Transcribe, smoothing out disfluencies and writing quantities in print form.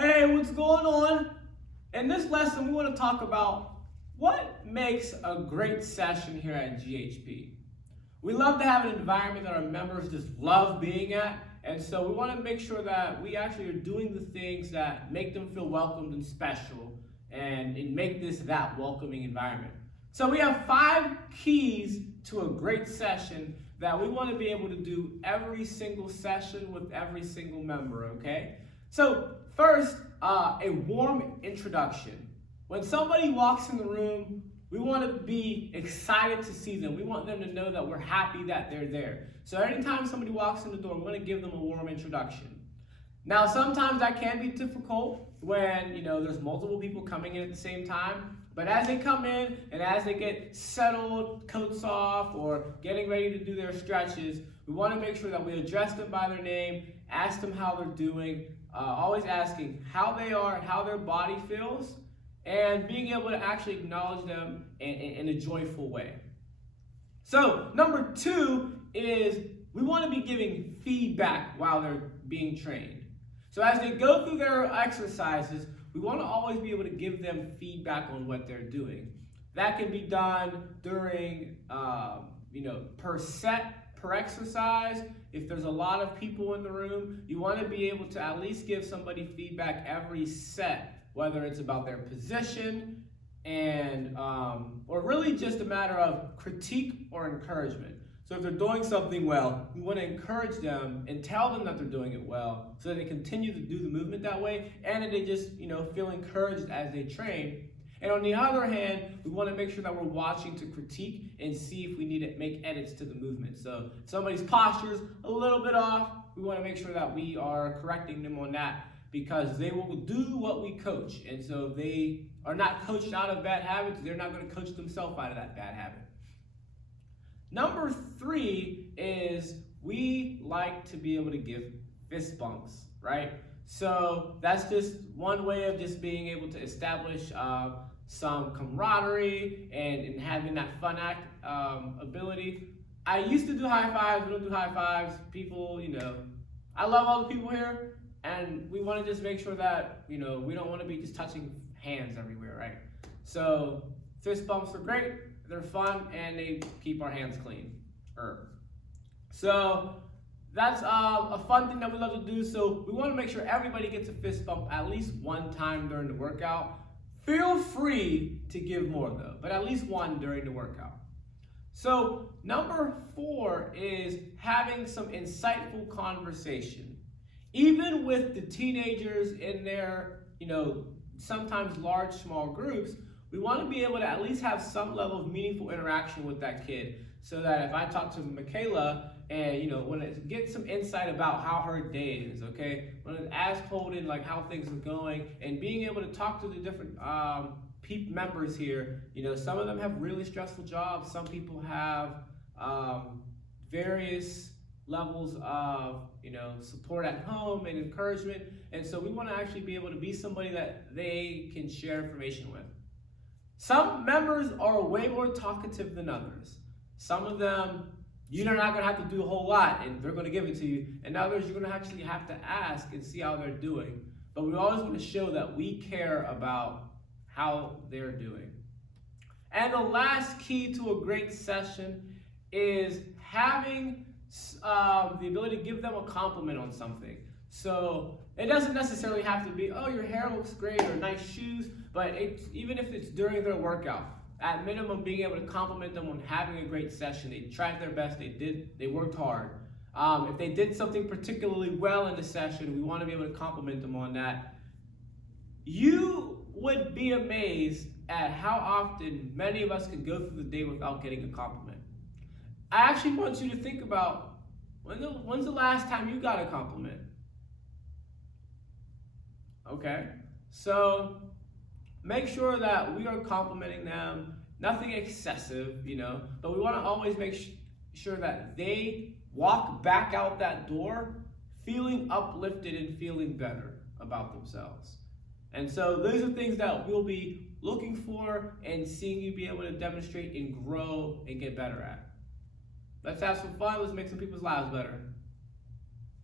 Hey, what's going on? In this lesson, we want to talk about what makes a great session here at GHP. We love to have an environment that our members just love being at, and so we want to make sure that we actually are doing the things that make them feel welcomed and special and make this that welcoming environment. So we have 5 keys to a great session that we want to be able to do every single session with every single member, okay? So first, a warm introduction. When somebody walks in the room, we want to be excited to see them. We want them to know that we're happy that they're there. So anytime somebody walks in the door, we want to give them a warm introduction. Now, sometimes that can be difficult when, there's multiple people coming in at the same time. But as they come in and as they get settled, coats off, or getting ready to do their stretches, we want to make sure that we address them by their name, ask them how they're doing, always asking how they are and how their body feels, and being able to actually acknowledge them in a joyful way. So, number 2 is we want to be giving feedback while they're being trained. So as they go through their exercises, we want to always be able to give them feedback on what they're doing. That can be done during, per set, per exercise. If there's a lot of people in the room, you want to be able to at least give somebody feedback every set, whether it's about their position and or really just a matter of critique or encouragement. So if they're doing something well, we want to encourage them and tell them that they're doing it well so that they continue to do the movement that way and that they just, feel encouraged as they train. And on the other hand, we want to make sure that we're watching to critique and see if we need to make edits to the movement. So if somebody's posture is a little bit off, we want to make sure that we are correcting them on that because they will do what we coach. And so if they are not coached out of bad habits, they're not going to coach themselves out of that bad habit. Number 3 is we like to be able to give fist bumps, right? So that's just one way of just being able to establish some camaraderie and having that fun act ability. I used to do high fives. We don't do high fives. People, I love all the people here, and we want to just make sure that, we don't want to be just touching hands everywhere, right? So fist bumps are great. They're fun, and they keep our hands clean. So that's a fun thing that we love to do. So we want to make sure everybody gets a fist bump at least one time during the workout. Feel free to give more though, but at least one during the workout. So number 4 is having some insightful conversation. Even with the teenagers in their, sometimes large, small groups, we want to be able to at least have some level of meaningful interaction with that kid so that if I talk to Michaela and, want to get some insight about how her day is, okay? Want to ask Holden, how things are going and being able to talk to the different members here. Some of them have really stressful jobs. Some people have various levels of, support at home and encouragement. And so we want to actually be able to be somebody that they can share information with. Some members are way more talkative than others. Some of them, you're not going to have to do a whole lot and they're going to give it to you. And others, you're going to actually have to ask and see how they're doing. But we always want to show that we care about how they're doing. And the last key to a great session is having the ability to give them a compliment on something. So it doesn't necessarily have to be, oh, your hair looks great or nice shoes, but even if it's during their workout, at minimum being able to compliment them on having a great session. They tried their best, they worked hard. If they did something particularly well in the session, we want to be able to compliment them on that. You would be amazed at how often many of us can go through the day without getting a compliment. I actually want you to think about when's the last time you got a compliment? Okay, so make sure that we are complimenting them, nothing excessive, but we want to always make sure that they walk back out that door feeling uplifted and feeling better about themselves. And so those are things that we'll be looking for and seeing you be able to demonstrate and grow and get better at. Let's have some fun. Let's make some people's lives better.